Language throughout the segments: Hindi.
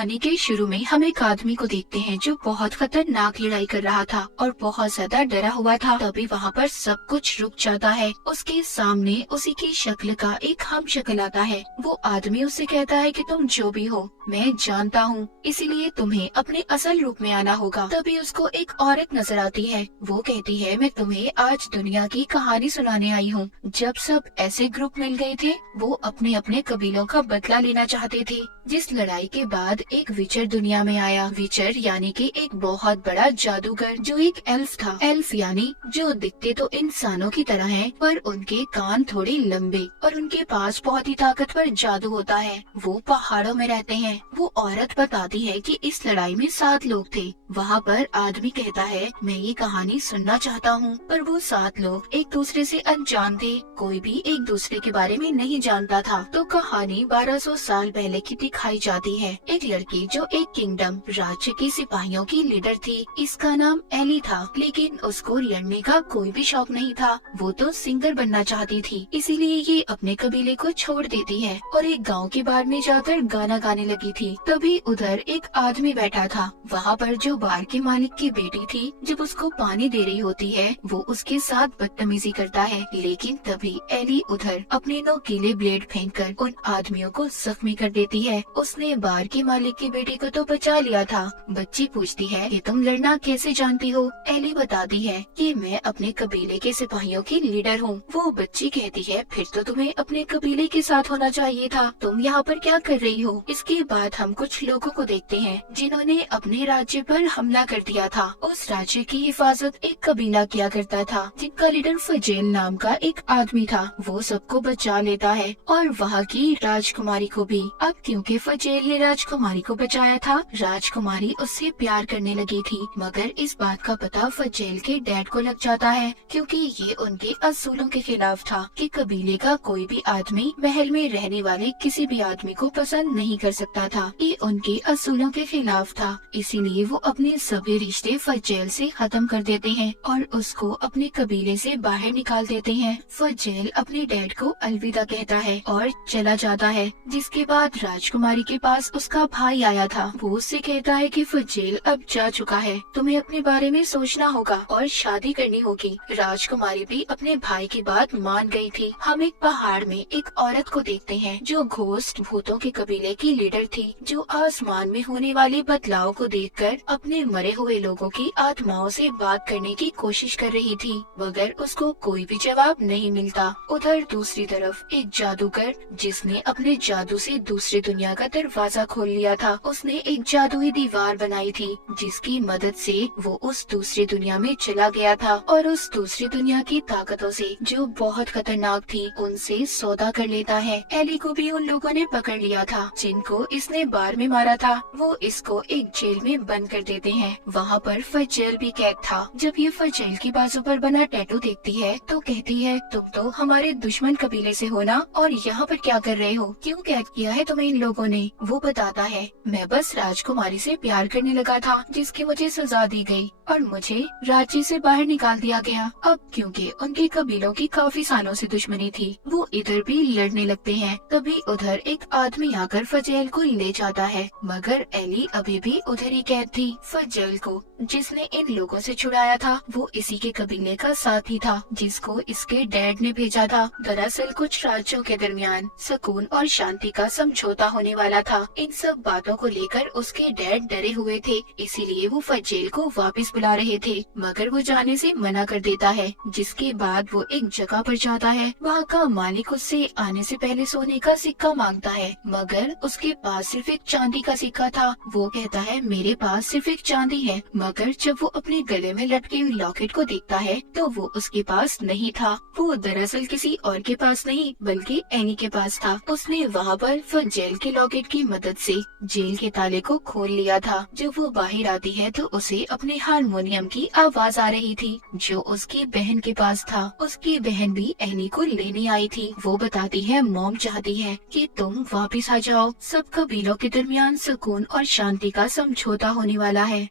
कहानी के शुरू में हम एक आदमी को देखते हैं जो बहुत खतरनाक लड़ाई कर रहा था और बहुत ज्यादा डरा हुआ था। तभी वहाँ पर सब कुछ रुक जाता है। उसके सामने उसी की शक्ल का एक हमशक्ल आता है। वो आदमी उससे कहता है कि तुम जो भी हो मैं जानता हूँ, इसीलिए तुम्हें अपने असल रूप में आना होगा। तभी उसको एक औरत नजर आती है। वो कहती है, मैं तुम्हें आज दुनिया की कहानी सुनाने आई हूँ। जब सब ऐसे ग्रुप मिल गए थे, वो अपने अपने कबीलों का बदला लेना चाहते थे। जिस लड़ाई के बाद एक विचर दुनिया में आया। विचर यानी कि एक बहुत बड़ा जादूगर जो एक एल्फ था। एल्फ यानी जो दिखते तो इंसानों की तरह हैं, पर उनके कान थोड़े लंबे और उनके पास बहुत ही ताकतवर जादू होता है। वो पहाड़ों में रहते हैं। वो औरत बताती है कि इस लड़ाई में 7 लोग थे। वहाँ पर आदमी कहता है, मैं ये कहानी सुनना चाहता हूँ। पर वो 7 लोग एक दूसरे से अनजान थे। कोई भी एक दूसरे के बारे में नहीं जानता था। तो कहानी 1200 साल पहले की दिखाई जाती है। एक लड़की जो एक किंगडम राज्य के सिपाहियों की लीडर थी। इसका नाम एली था, लेकिन उसको लड़ने का कोई भी शौक नहीं था। वो तो सिंगर बनना चाहती थी, इसीलिए ये अपने कबीले को छोड़ देती है और एक गांव के बार में जाकर गाना गाने लगी थी। तभी उधर एक आदमी बैठा था। वहाँ पर जो बार के मालिक की बेटी थी, जब उसको पानी दे रही होती है, वो उसके साथ बदतमीजी करता है। लेकिन तभी एली उधर अपने नोकीले ब्लेड फेंककर उन आदमियों को जख्मी कर देती है। उसने बार के मालिक की बेटी को तो बचा लिया था। बच्ची पूछती है कि तुम लड़ना कैसे जानती हो? एली बताती है कि मैं अपने कबीले के सिपाहियों की लीडर हूँ। वो बच्ची कहती है, फिर तो तुम्हें अपने कबीले के साथ होना चाहिए था। तुम यहाँ पर क्या कर रही हो? इसके बाद हम कुछ लोगों को देखते हैं जिन्होंने अपने राज्य पर हमला कर दिया था। उस राज्य की हिफाजत एक कबीला किया करता था, जिनका लीडर फजेल नाम का एक आदमी था। वो सबको बचा लेता है और वहाँ की राजकुमारी को भी। अब क्योंकि फजेल ने राजकुमारी को बचाया था, राजकुमारी उससे प्यार करने लगी थी। मगर इस बात का पता फजेल के डैड को लग जाता है, क्योंकि ये उनके असूलों के खिलाफ था कि कबीले का कोई भी आदमी महल में रहने वाले किसी भी आदमी को पसंद नहीं कर सकता था। ये उनके असूलों के खिलाफ था। इसीलिए वो अपने सभी रिश्ते फजेल से खत्म कर देते हैं और उसको अपने कबीले से बाहर निकाल देते हैं। फजेल अपने डैड को अलविदा कहता है और चला जाता है। जिसके बाद राजकुमारी के पास उसका भाई आया था। वो उससे कहता है कि फजेल अब जा चुका है, तुम्हें अपने बारे में सोचना होगा और शादी करनी होगी। राजकुमारी भी अपने भाई की बात मान गई थी। हम एक पहाड़ में एक औरत को देखते हैं जो घोस्ट भूतों के कबीले की लीडर थी, जो आसमान में होने वाले बदलाव को देखकर अपने मरे हुए लोगों की आत्माओं से बात करने की कोशिश कर रही थी, मगर उसको कोई भी जवाब नहीं मिलता। उधर दूसरी तरफ एक जादूगर, जिसने अपने जादू से दूसरी दुनिया का दरवाजा खोल लिया था, उसने एक जादुई दीवार बनाई थी, जिसकी मदद से वो उस दूसरी दुनिया में चला गया था और उस दूसरी दुनिया की ताकतों से, जो बहुत खतरनाक थी, उनसे सौदा कर लेता है। एली को भी उन लोगों ने पकड़ लिया था जिनको इसने बार में मारा था। वो इसको एक जेल में बंद कर देते हैं। वहाँ पर फजेल भी कैद था। जब ये फजेल की बाजू पर बना टैटू देखती है तो कहती है, तुम तो हमारे दुश्मन कबीले से हो ना, और यहाँ पर क्या कर रहे हो? क्यों कैद किया है तुम्हें इन लोगों ने? वो बताता है, मैं बस राजकुमारी से प्यार करने लगा था, जिसकी मुझे सजा दी गई और मुझे राज्य से बाहर निकाल दिया गया। अब क्योंकि उनके कबीलों की काफी सालों से दुश्मनी थी, वो इधर भी लड़ने लगते हैं। तभी उधर एक आदमी आकर फजेल को ले जाता है, मगर एली अभी भी उधर ही कैद थी। फजेल को जिसने इन लोगों से छुड़ाया था, वो इसी के कबीले का साथी था, जिसको इसके डैड ने भेजा था। दरअसल कुछ राज्यों के दरमियान सुकून और शांति का समझौता होने वाला था। इन सब बातों को लेकर उसके डैड डरे हुए थे, इसीलिए वो फजेल को वापस बुला रहे थे, मगर वो जाने से मना कर देता है। जिसके बाद वो एक जगह पर जाता है। वहाँ का मालिक उससे आने से पहले सोने का सिक्का मांगता है, मगर उसके पास सिर्फ एक चांदी का सिक्का था। वो कहता है, मेरे पास सिर्फ एक चांदी है। मगर जब वो अपने गले में लटके हुए लॉकेट को देखता है तो वो उसके पास नहीं था। वो दरअसल किसी और के पास नहीं बल्कि एनी के पास था। उसने वहाँ पर फजेल के लॉकेट की मदद से जेल के ताले को खोल लिया था। जब वो बाहर आती है तो उसे अपने हारमोनियम की आवाज आ रही थी, जो उसकी बहन के पास था। उसकी बहन भी एनी को लेने आई थी। वो बताती है, मॉम चाहती है कि तुम वापस आ जाओ, सब कबीलों के दरमियान सुकून और शांति का समझौता होने वाला है।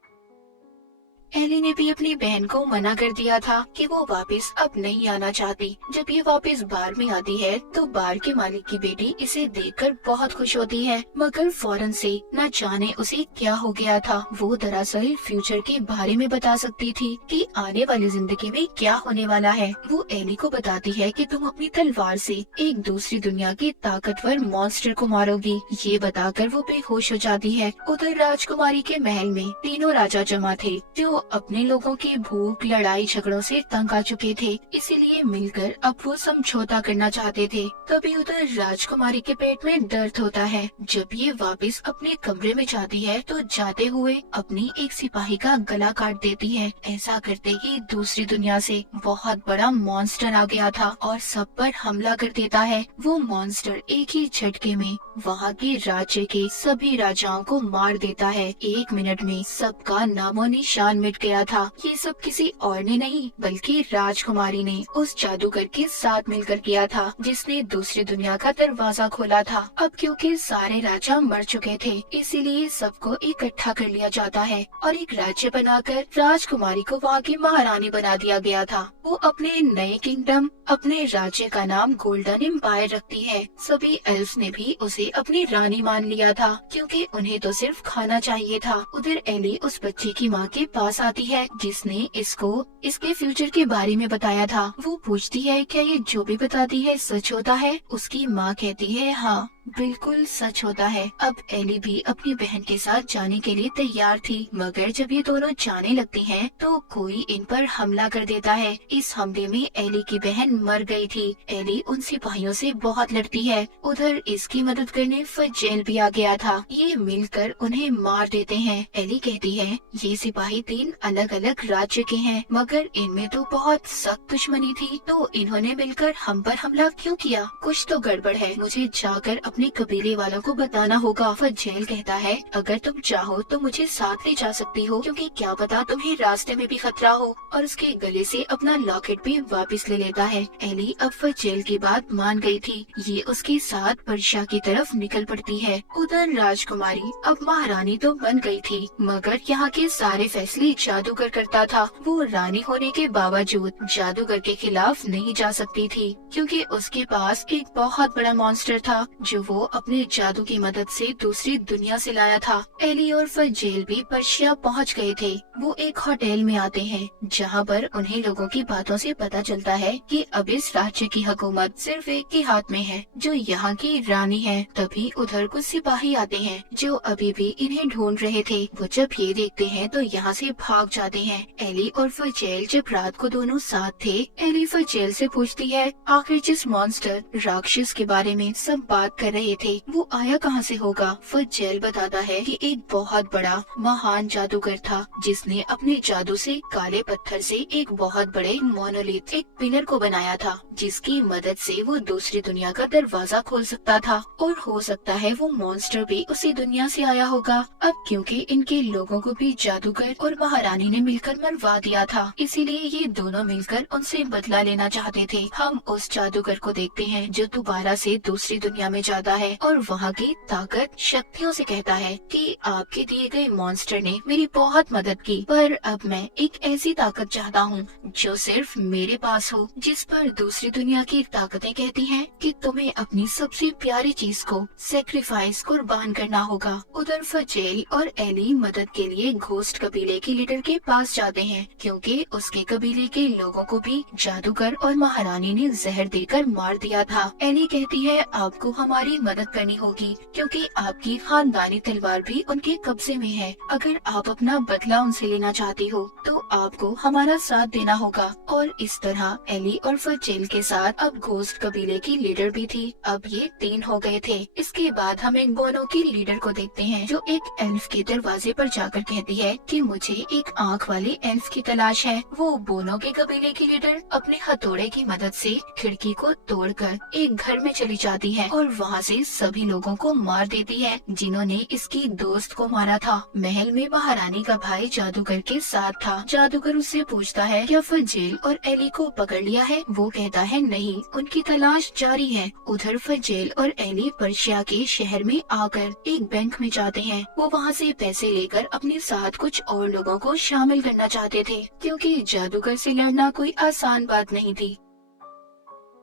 एली ने भी अपनी बहन को मना कर दिया था कि वो वापस अब नहीं आना चाहती। जब ये वापस बार में आती है तो बार के मालिक की बेटी इसे देखकर बहुत खुश होती है, मगर फौरन से न जाने उसे क्या हो गया था। वो दरअसल फ्यूचर के बारे में बता सकती थी कि आने वाली जिंदगी में क्या होने वाला है। वो एली को बताती है कि तुम अपनी तलवार से एक दूसरी दुनिया के ताकतवर मॉन्स्टर को मारोगी। ये बताकर वो बेहोश हो जाती है। उधर राजकुमारी के महल में तीनों राजा जमा थे, जो अपने लोगों की भूख, लड़ाई झगड़ों से तंग आ चुके थे। इसीलिए मिलकर अब वो समझौता करना चाहते थे। तभी उधर राजकुमारी के पेट में दर्द होता है। जब ये वापस अपने कमरे में जाती है तो जाते हुए अपनी एक सिपाही का गला काट देती है। ऐसा करते ही दूसरी दुनिया से बहुत बड़ा मॉन्स्टर आ गया था और सब पर हमला कर देता है। वो मॉन्स्टर एक ही झटके में वहाँ के राज्य के सभी राजाओं को मार देता है। 1 मिनट में सबका नामो निशान मिट गया था। ये सब किसी और ने नहीं बल्कि राजकुमारी ने उस जादूगर के साथ मिलकर किया था, जिसने दूसरी दुनिया का दरवाजा खोला था। अब क्योंकि सारे राजा मर चुके थे, इसीलिए सबको इकट्ठा कर लिया जाता है और एक राज्य बनाकर राजकुमारी को वहाँ की महारानी बना दिया गया था। वो अपने नए किंगडम, अपने राज्य का नाम गोल्डन एम्पायर रखती है। सभी एल्फ ने भी उसे अपनी रानी मान लिया था, क्योंकि उन्हें तो सिर्फ खाना चाहिए था। उधर एली उस बच्चे की माँ के पास आती है, जिसने इसको इसके फ्यूचर के बारे में बताया था। वो पूछती है क्या ये जो भी बताती है सच होता है। उसकी माँ कहती है हाँ बिल्कुल सच होता है। अब एली भी अपनी बहन के साथ जाने के लिए तैयार थी, मगर जब ये दोनों जाने लगती हैं, तो कोई इन पर हमला कर देता है। इस हमले में एली की बहन मर गई थी। एली उन सिपाहियों से बहुत लड़ती है। उधर इसकी मदद करने फजेल भी आ गया था। ये मिलकर उन्हें मार देते हैं। एली कहती है ये सिपाही 3 अलग अलग राज्य के हैं, मगर इनमें तो बहुत सख्त दुश्मनी थी, तो इन्होंने मिलकर हम पर हमला क्यों किया? कुछ तो गड़बड़ है, मुझे जाकर अपने कबीले वालों को बताना होगा। फजेल कहता है अगर तुम चाहो तो मुझे साथ ले जा सकती हो, क्योंकि क्या पता तुम्हें रास्ते में भी खतरा हो। और उसके गले से अपना लॉकेट भी वापस ले लेता है। एली अब फजेल की बात मान गई थी। ये उसके साथ वर्षा की तरफ निकल पड़ती है। उधर राजकुमारी अब महारानी तो बन गई थी, मगर यहाँ के सारे फैसले जादूगर करता था। वो रानी होने के बावजूद जादूगर के खिलाफ नहीं जा सकती थी, क्योंकि उसके पास एक बहुत बड़ा मॉन्स्टर था, जो वो अपने जादू की मदद से दूसरी दुनिया से लाया था। एली और फजेल भी पर्शिया पहुंच गए थे। वो एक होटल में आते हैं, जहां पर उन्हें लोगों की बातों से पता चलता है कि अब इस राज्य की हुकूमत सिर्फ एक के हाथ में है, जो यहाँ की रानी है। तभी उधर कुछ सिपाही आते हैं, जो अभी भी इन्हें ढूंढ रहे थे। वो जब ये देखते हैं तो यहाँ से भाग जाते हैं। एली और फजेल जब रात को दोनों साथ थे, एली फजेल से पूछती है आखिर जिस मॉन्स्टर राक्षस के बारे में सब बात कर रहे थे वो आया कहाँ से होगा? फजेल बताता है कि एक बहुत बड़ा महान जादूगर था, जिसने अपने जादू से काले पत्थर से एक बहुत बड़े मोनोलिथ, एक पिलर को बनाया था, जिसकी मदद से वो दूसरी दुनिया का दरवाजा खोल सकता था। और हो सकता है वो मॉन्स्टर भी उसी दुनिया से आया होगा। अब क्योंकि इनके लोगों को भी जादूगर और महारानी ने मिलकर मरवा दिया था, इसीलिए ये दोनों मिलकर उनसे बदला लेना चाहते थे। हम उस जादूगर को देखते हैं जो दोबारा से दूसरी दुनिया में जाता है और वहाँ की ताकत शक्तियों से कहता है कि आपके दिए गए मॉन्स्टर ने मेरी बहुत मदद की, पर अब मैं एक ऐसी ताकत चाहता हूँ जो सिर्फ मेरे पास हो, जिस पर दूसरी दुनिया की ताकतें कहती हैं कि तुम्हें अपनी सबसे प्यारी चीज को सेक्रीफाइस कुर्बान करना होगा। उधर फजेल और एली मदद के लिए घोस्ट कबीले के लीडर के पास जाते हैं, क्योंकि उसके कबीले के लोगों को भी जादूगर और महारानी ने जहर देकर मार दिया था। एली कहती है आपको हमारी मदद करनी होगी, क्योंकि आपकी खानदानी तलवार भी उनके कब्जे में है। अगर आप अपना बदला उनसे लेना चाहती हो तो आपको हमारा साथ देना होगा। और इस तरह एली और फजेल के साथ अब घोस्ट कबीले की लीडर भी थी। अब ये 3 हो गए थे। इसके बाद हम एक बोनो की लीडर को देखते हैं, जो एक एल्फ के दरवाजे पर जाकर कहती है कि मुझे एक आँख वाली एल्फ की तलाश है। वो बोनो के कबीले की लीडर अपने हथौड़े की मदद से खिड़की को तोड़कर एक घर में चली जाती है और वहाँ वहाँ से सभी लोगों को मार देती है जिन्होंने इसकी दोस्त को मारा था। महल में महारानी का भाई जादूगर के साथ था। जादूगर उससे पूछता है क्या फजेल और एली को पकड़ लिया है? वो कहता है नहीं, उनकी तलाश जारी है। उधर फजेल और एली पर्शिया के शहर में आकर एक बैंक में जाते हैं। वो वहाँ से पैसे लेकर अपने साथ कुछ और लोगों को शामिल करना चाहते थे, क्योंकि जादूगर से लड़ना कोई आसान बात नहीं थी।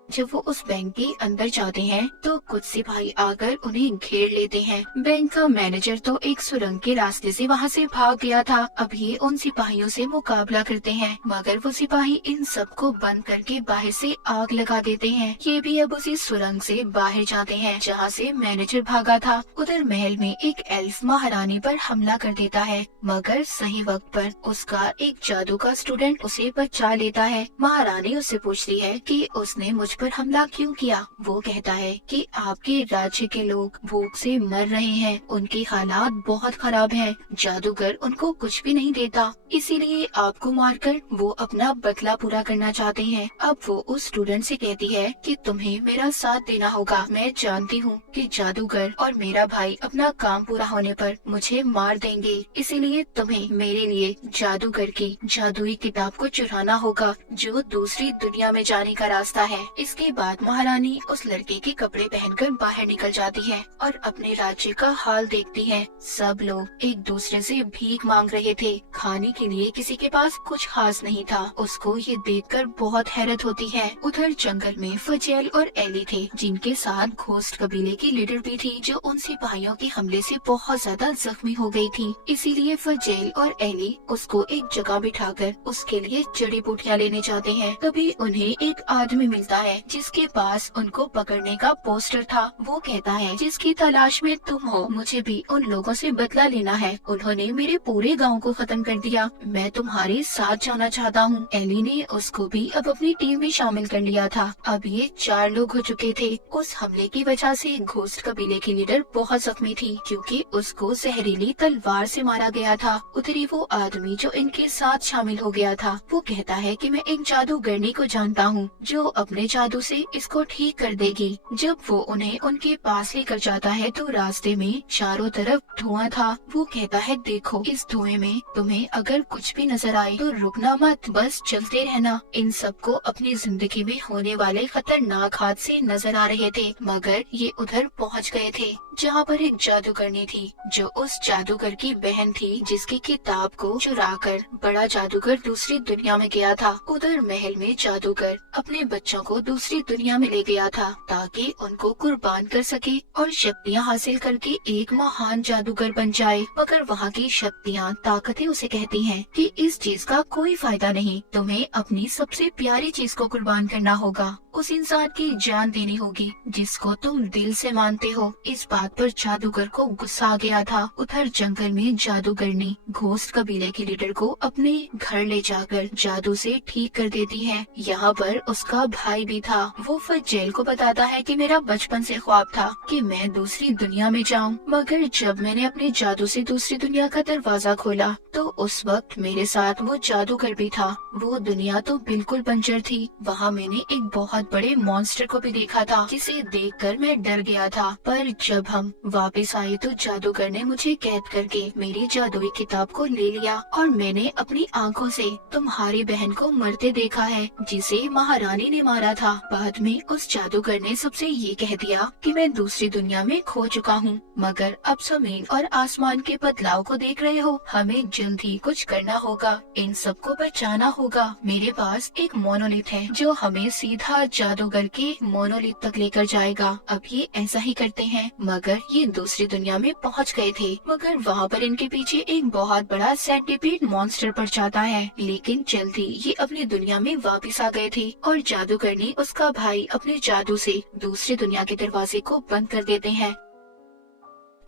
जब वो उस बैंक के अंदर जाते हैं तो कुछ सिपाही आकर उन्हें घेर लेते हैं। बैंक का मैनेजर तो एक सुरंग के रास्ते से वहाँ से भाग गया था। अब ये उन सिपाहियों से मुकाबला करते हैं, मगर वो सिपाही इन सबको बंद करके बाहर से आग लगा देते हैं। ये भी अब उसी सुरंग से बाहर जाते हैं जहाँ से मैनेजर भागा था। उधर महल में एक एल्फ महारानी पर हमला कर देता है, मगर सही वक्त पर उसका एक जादू का स्टूडेंट उसे बचा लेता है। महारानी उससे पूछती है कि उसने मुझ पर हमला क्यों किया। वो कहता है कि आपके राज्य के लोग भूख से मर रहे हैं, उनके हालात बहुत खराब हैं। जादूगर उनको कुछ भी नहीं देता, इसीलिए आपको मारकर वो अपना बदला पूरा करना चाहते हैं। अब वो उस स्टूडेंट से कहती है कि तुम्हें मेरा साथ देना होगा। मैं जानती हूँ कि जादूगर और मेरा भाई अपना काम पूरा होने पर मुझे मार देंगे, इसीलिए तुम्हें मेरे लिए जादूगर की जादुई किताब को चुराना होगा जो दूसरी दुनिया में जाने का रास्ता है। इसके बाद महारानी उस लड़के के कपड़े पहनकर बाहर निकल जाती है और अपने राज्य का हाल देखती है। सब लोग एक दूसरे से भीख मांग रहे थे, खाने के लिए किसी के पास कुछ खास नहीं था। उसको ये देखकर बहुत हैरत होती है। उधर जंगल में फजेल और एली थे, जिनके साथ घोस्ट कबीले की लीडर भी थी, जो उन सिपाहियों के हमले से बहुत ज्यादा जख्मी हो गई थी। इसीलिए फजेल और एली उसको एक जगह बिठाकर उसके लिए जड़ी बूटियाँ लेने जाते हैं। तभी उन्हें एक आदमी मिलता है जिसके पास उनको पकड़ने का पोस्टर था। वो कहता है जिसकी तलाश में तुम हो, मुझे भी उन लोगों से बदला लेना है। उन्होंने मेरे पूरे गांव को खत्म कर दिया, मैं तुम्हारे साथ जाना चाहता हूँ। एली ने उसको भी अब अपनी टीम में शामिल कर लिया था। अब ये 4 लोग हो चुके थे। उस हमले की वजह से घोस्ट कबीले की लीडर बहुत जख्मी थी, क्योंकि उसको जहरीली तलवार से मारा गया था। उधर ही वो आदमी जो इनके साथ शामिल हो गया था, वो कहता है कि मैं एक जादूगरनी को जानता हूँ जो अपने जादू से इसको ठीक कर देगी। जब वो उन्हें उनके पास लेकर जाता है तो रास्ते में चारों तरफ धुआं था। वो कहता है देखो, इस धुएं में तुम्हें अगर कुछ भी नजर आए तो रुकना मत, बस चलते रहना। इन सबको अपनी जिंदगी में होने वाले खतरनाक हादसे नजर आ रहे थे, मगर ये उधर पहुंच गए थे जहाँ पर एक जादूगरनी थी जो उस जादूगर की बहन थी, जिसकी किताब को चुराकर बड़ा जादूगर दूसरी दुनिया में गया था। उधर महल में जादूगर अपने बच्चों को दूसरी दुनिया में ले गया था ताकि उनको कुर्बान कर सके और शक्तियाँ हासिल करके एक महान जादूगर बन जाए। मगर वहाँ की शक्तियाँ ताकतें उसे कहती हैं कि इस चीज का कोई फायदा नहीं, तुम्हें अपनी सबसे प्यारी चीज को कुर्बान करना होगा, उस इंसान की जान देनी होगी जिसको तुम दिल से मानते हो। इस बात पर जादूगर को गुस्सा आ गया था। उधर जंगल में जादूगरनी घोस्ट कबीले की लीडर को अपने घर ले जाकर जादू से ठीक कर देती है। यहाँ पर उसका भाई भी था। वो फजेल को बताता है कि मेरा बचपन से ख्वाब था कि मैं दूसरी दुनिया में जाऊँ, मगर जब मैंने अपने जादू से दूसरी दुनिया का दरवाजा खोला तो उस वक्त मेरे साथ वो जादूगर भी था। वो दुनिया तो बिल्कुल बंजर थी। वहाँ मैंने एक बहुत बड़े मॉन्स्टर को भी देखा था, जिसे देखकर मैं डर गया था। पर जब हम वापस आए तो जादूगर ने मुझे कैद करके मेरी जादुई किताब को ले लिया और मैंने अपनी आंखों से तुम्हारी बहन को मरते देखा है, जिसे महारानी ने मारा था। बाद में उस जादूगर ने सबसे ये कह दिया कि मैं दूसरी दुनिया में खो चुका हूँ, मगर अब जमीन और आसमान के बदलाव को देख रहे हो, हमें जल्द ही कुछ करना होगा, इन सबको बचाना होगा। मेरे पास एक मोनोलिथ है जो हमें सीधा जादूगर के मोनोलिथ तक लेकर जाएगा। अब ये ऐसा ही करते हैं। मगर ये दूसरी दुनिया में पहुंच गए थे, मगर वहाँ पर इनके पीछे एक बहुत बड़ा सेंटीपीड मॉन्स्टर पड़ जाता है। लेकिन जल्दी ये अपनी दुनिया में वापस आ गए थे और जादूगर ने उसका भाई अपने जादू से दूसरी दुनिया के दरवाजे को बंद कर देते हैं।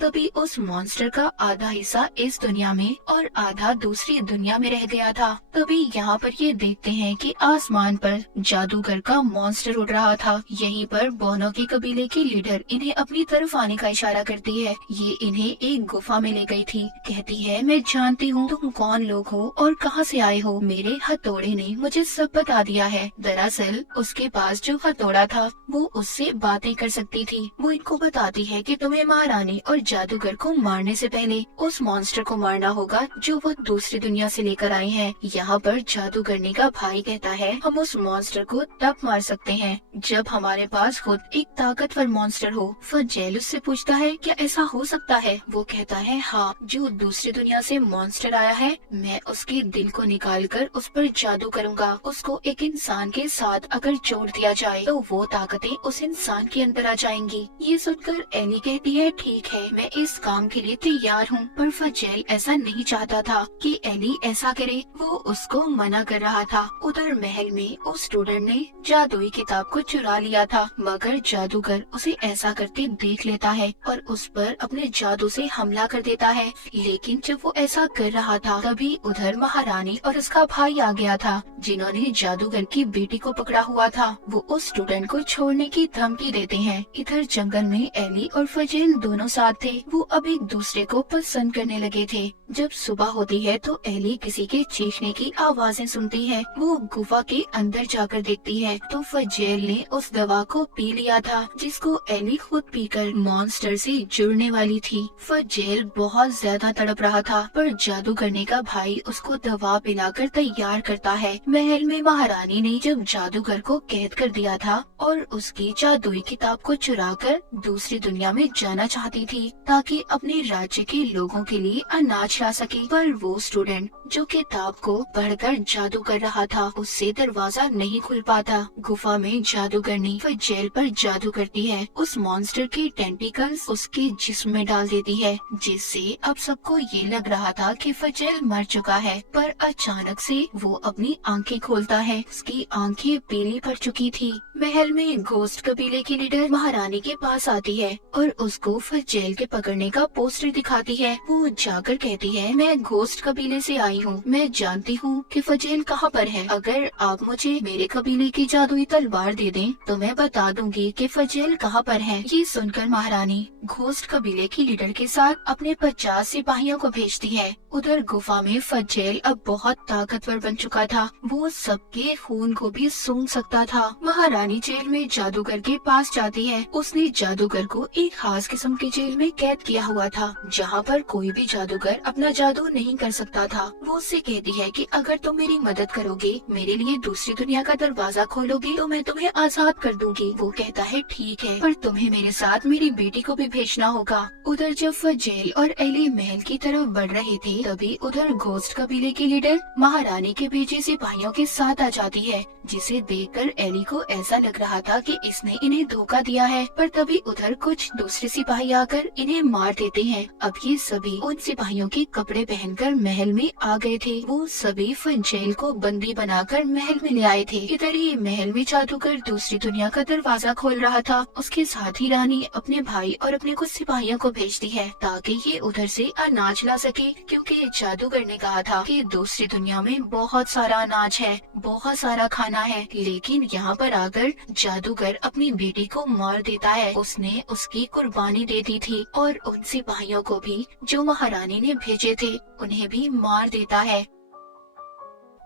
तभी उस मॉन्स्टर का आधा हिस्सा इस दुनिया में और आधा दूसरी दुनिया में रह गया था। तभी यहाँ पर ये देखते हैं कि आसमान पर जादूगर का मॉन्स्टर उड़ रहा था। यहीं पर बोनो के कबीले की लीडर इन्हें अपनी तरफ आने का इशारा करती है। ये इन्हें एक गुफा में ले गई थी। कहती है, मैं जानती हूँ तुम कौन लोग हो और कहाँ से आए हो। मेरे हथौड़े ने मुझे सब बता दिया है। दरअसल उसके पास जो हथौड़ा था वो उससे बातें कर सकती थी। वो इनको बताती है कि तुम्हें महारानी और जादूगर को मारने से पहले उस मॉन्स्टर को मारना होगा जो वो दूसरी दुनिया से लेकर आए हैं। यहाँ पर जादूगरनी का भाई कहता है, हम उस मॉन्स्टर को तब मार सकते हैं जब हमारे पास खुद एक ताकतवर मॉन्स्टर हो। फजेल उससे पूछता है, क्या ऐसा हो सकता है? वो कहता है, हाँ, जो दूसरी दुनिया से मॉन्स्टर आया है मैं उसके दिल को निकालकर उस पर जादू करूँगा। उसको एक इंसान के साथ अगर जोड़ दिया जाए तो वो ताकतें उस इंसान के अंदर आ जाएंगी। ये सुनकर एली कहती है, ठीक है, मैं इस काम के लिए तैयार हूँ। पर फजेल ऐसा नहीं चाहता था कि एली ऐसा करे। वो उसको मना कर रहा था। उधर महल में उस स्टूडेंट ने जादुई किताब को चुरा लिया था, मगर जादूगर उसे ऐसा करते देख लेता है और उस पर अपने जादू से हमला कर देता है। लेकिन जब वो ऐसा कर रहा था तभी उधर महारानी और उसका भाई आ गया था, जिन्होंने जादूगर की बेटी को पकड़ा हुआ था। वो उस स्टूडेंट को छोड़ने की धमकी देते हैं। इधर जंगल में एली और फजेल दोनों साथ थे। वो अब एक दूसरे को पसंद करने लगे थे। जब सुबह होती है तो एली किसी के चीखने की आवाजें सुनती है। वो गुफा के अंदर जाकर देखती है तो फजेल ने उस दवा को पी लिया था जिसको एली खुद पीकर मॉन्स्टर से जुड़ने वाली थी। फजेल बहुत ज्यादा तड़प रहा था पर जादू करने का भाई उसको दवा पिलाकर तैयार करता है। महल में महारानी ने जब जादूगर को कैद कर दिया था और उसकी जादुई किताब को चुराकर दूसरी दुनिया में जाना चाहती थी ताकि अपने राज्य के लोगों के लिए अनाज ला सके। पर वो स्टूडेंट जो किताब को पढ़कर जादू कर रहा था उससे दरवाजा नहीं खुल पाता। गुफा में जादूगरनी फजेल पर जादू करती है। उस मॉन्स्टर के टेंटिकल्स उसके जिस्म में डाल देती है जिससे अब सबको ये लग रहा था कि फजेल मर चुका है। पर अचानक से वो अपनी आंखें खोलता है। उसकी आंखें पीली पड़ चुकी थी। महल में घोस्ट कबीले की लीडर महारानी के पास आती है और उसको फजेल के पकड़ने का पोस्टर दिखाती है। वो जाकर कहती है, मैं घोस्ट कबीले से आई हूँ। मैं जानती हूँ कि फजेल कहाँ पर है। अगर आप मुझे मेरे कबीले की जादुई तलवार दे दें तो मैं बता दूंगी कि फजेल कहाँ पर है। ये सुनकर महारानी घोस्ट कबीले की लीडर के साथ अपने 50 सिपाहियों को भेजती है। उधर गुफा में फजेल अब बहुत ताकतवर बन चुका था। वो सबके खून को भी सूंघ सकता था। महारानी जेल में जादूगर के पास जाती है। उसने जादूगर को एक खास किस्म की जेल में कैद किया हुआ था जहाँ पर कोई भी जादूगर अपना जादू नहीं कर सकता था। वो उससे कहती है कि अगर तुम मेरी मदद करोगे, मेरे लिए दूसरी दुनिया का दरवाजा खोलोगे तो मैं तुम्हें आजाद कर दूंगी। वो कहता है, ठीक है, पर तुम्हें मेरे साथ मेरी बेटी को भी भेजना होगा। उधर जब फजेल और एली महल की तरफ बढ़ रहे थे तभी उधर घोस्ट कबीले की लीडर महारानी के भेजे सिपाहियों के साथ आ जाती है, जिसे देखकर एली को ऐसा लग रहा था कि इसने इन्हें धोखा दिया है। पर तभी उधर कुछ दूसरे सिपाही आकर इन्हें मार देते हैं। अब ये सभी उन सिपाहियों के कपड़े पहनकर महल में आ गए थे। वो सभी फजेल को बंदी बनाकर महल में ले आए थे। इधर ही महल में जादूगर दूसरी दुनिया का दरवाजा खोल रहा था। उसके साथ ही रानी अपने भाई और अपने कुछ सिपाहियों को भेजती है ताकि ये उधर से अनाज ला सके, क्योंकि जादूगर ने कहा था कि दूसरी दुनिया में बहुत सारा अनाज है, बहुत सारा खाना है। लेकिन यहाँ पर आकर जादूगर अपनी बेटी को मार देता है। उसने उसकी कुर्बानी दे दी थी और उन सिपाहियों को भी जो महारानी ने भेजे थे उन्हें भी मार देता है।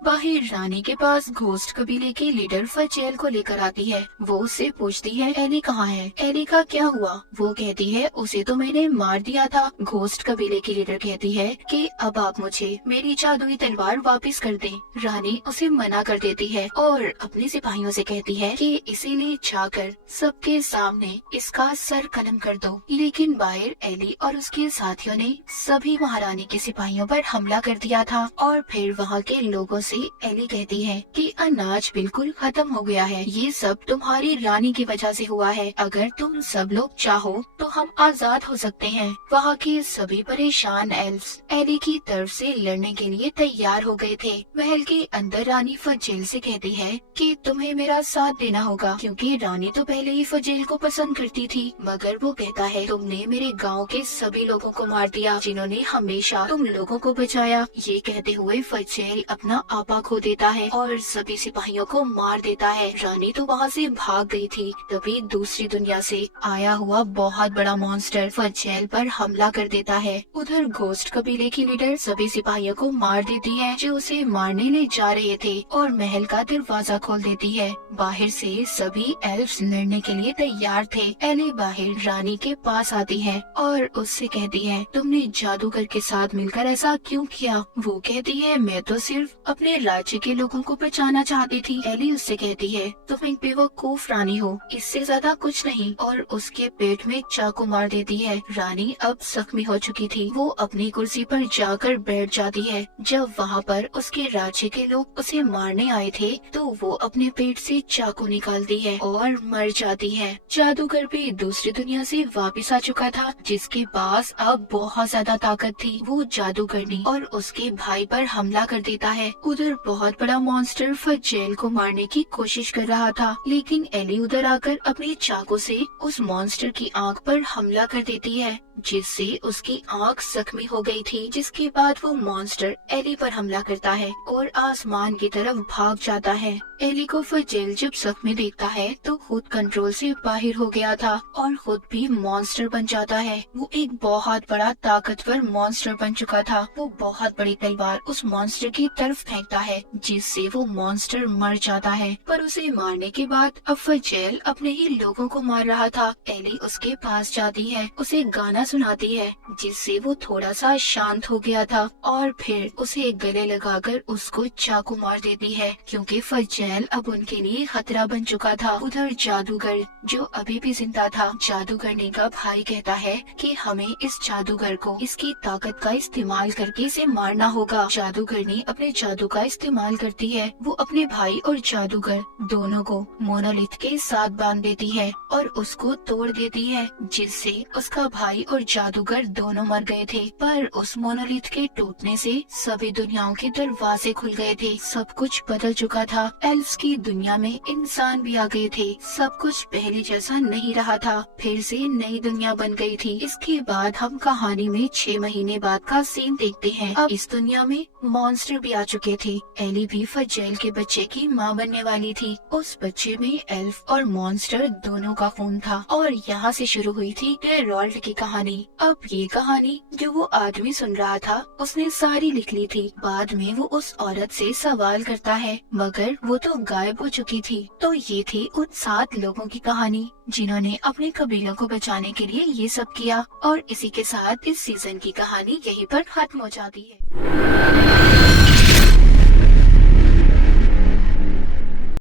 बाहर रानी के पास घोस्ट कबीले की लीडर फजेल को लेकर आती है। वो उससे पूछती है, एली कहाँ है? एली का क्या हुआ? वो कहती है, उसे तो मैंने मार दिया था। घोस्ट कबीले की लीडर कहती है कि अब आप मुझे मेरी जादुई तलवार वापस कर दें। रानी उसे मना कर देती है और अपने सिपाहियों से कहती है कि इसे ले जाकर सबके सामने इसका सर कलम कर दो। लेकिन बाहर एली और उसके साथियों ने सभी महारानी के सिपाहियों पर हमला कर दिया था और फिर वहाँ के लोगों से एली कहती है कि अनाज बिल्कुल खत्म हो गया है, ये सब तुम्हारी रानी की वजह से हुआ है। अगर तुम सब लोग चाहो तो हम आजाद हो सकते हैं। वहाँ के सभी परेशान एल्फ्स एली की तरफ से लड़ने के लिए तैयार हो गए थे। महल के अंदर रानी फजेल से कहती है कि तुम्हें मेरा साथ देना होगा, क्योंकि रानी तो पहले ही फजेल को पसंद करती थी। मगर वो कहता है तुमने मेरे गांव के सभी लोगों को मार दिया जिन्होंने हमेशा तुम लोगों को बचाया। ये कहते हुए फजेल अपना आपा खो देता है और सभी सिपाहियों को मार देता है। रानी तो वहाँ से भाग गई थी। तभी दूसरी दुनिया से आया हुआ बहुत बड़ा मॉन्स्टर फजेल पर हमला कर देता है। उधर घोस्ट कबीले की लीडर सभी सिपाहियों को मार देती है जो उसे मारने ले जा रहे थे और महल का दरवाजा खोल देती है। बाहर से सभी एल्फ्स लड़ने के लिए तैयार थे। एली बाहर रानी के पास आती है और उससे कहती है तुमने जादूगर के साथ मिलकर ऐसा क्यों किया? वो कहती है मैं तो सिर्फ अपने राज्य के लोगों को बचाना चाहती थी। एली उससे कहती है तुम एक बेवकूफ रानी हो, इससे ज्यादा कुछ नहीं, और उसके पेट में चाकू मार देती है। रानी अब जख्मी हो चुकी थी। वो अपनी कुर्सी पर जाकर बैठ जाती है। जब वहाँ पर उसके राज्य के लोग उसे मारने आए थे तो वो अपने पेट से चाकू निकालती है और मर जाती है। जादूगर भी दूसरी दुनिया से वापस आ चुका था, जिसके पास अब बहुत ज्यादा ताकत थी। वो जादूगरनी और उसके भाई पर हमला कर देता है। उधर बहुत बड़ा मॉन्स्टर फजेल को मारने की कोशिश कर रहा था, लेकिन एली उधर आकर अपने चाकू से उस मॉन्स्टर की आंख पर हमला कर देती है, जिससे उसकी आंख जख्मी हो गई थी। जिसके बाद वो मॉन्स्टर एली पर हमला करता है और आसमान की तरफ भाग जाता है। एली को फजेल जब जख्मी देखता है तो खुद कंट्रोल से बाहर हो गया था और खुद भी मॉन्स्टर बन जाता है। वो एक बहुत बड़ा ताकतवर मॉन्स्टर बन चुका था। वो बहुत बड़ी तलवार उस मॉन्स्टर की तरफ फेंकता है, जिससे वो मॉन्स्टर मर जाता है। पर उसे मारने के बाद अब फजेल अपने ही लोगों को मार रहा था। एली उसके पास जाती है, उसे गाना सुनाती है, जिससे वो थोड़ा सा शांत हो गया था और फिर उसे गले लगाकर उसको चाकू मार देती है, क्योंकि फजेल अब उनके लिए खतरा बन चुका था। उधर जादूगर जो अभी भी जिंदा था, जादूगरनी का भाई कहता है कि हमें इस जादूगर को इसकी ताकत का इस्तेमाल करके इसे मारना होगा। जादूगरनी अपने जादू का इस्तेमाल करती है। वो अपने भाई और जादूगर दोनों को मोनोलिथ के साथ बांध देती है और उसको तोड़ देती है, जिससे उसका भाई और जादूगर दोनों मर गए थे। पर उस मोनोलिथ के टूटने से सभी दुनियाओं के दरवाजे खुल गए थे। सब कुछ बदल चुका था। एल्फ्स की दुनिया में इंसान भी आ गए थे। सब कुछ पहले जैसा नहीं रहा था। फिर से नई दुनिया बन गई थी। इसके बाद हम कहानी में 6 महीने बाद का सीन देखते हैं। अब इस दुनिया में मॉन्स्टर भी आ चुके थे। एली भी फजेल के बच्चे की माँ बनने वाली थी। उस बच्चे में एल्फ और मॉन्स्टर दोनों का खून था और यहाँ से शुरू हुई थी गेरोल्ड की कहानी। अब ये कहानी जो वो आदमी सुन रहा था उसने सारी लिख ली थी। बाद में वो उस औरत से सवाल करता है, मगर वो तो गायब हो चुकी थी। तो ये थी उन 7 लोगों की कहानी जिन्होंने अपने कबीलों को बचाने के लिए ये सब किया। और इसी के साथ इस सीजन की कहानी यहीं पर खत्म हो जाती है।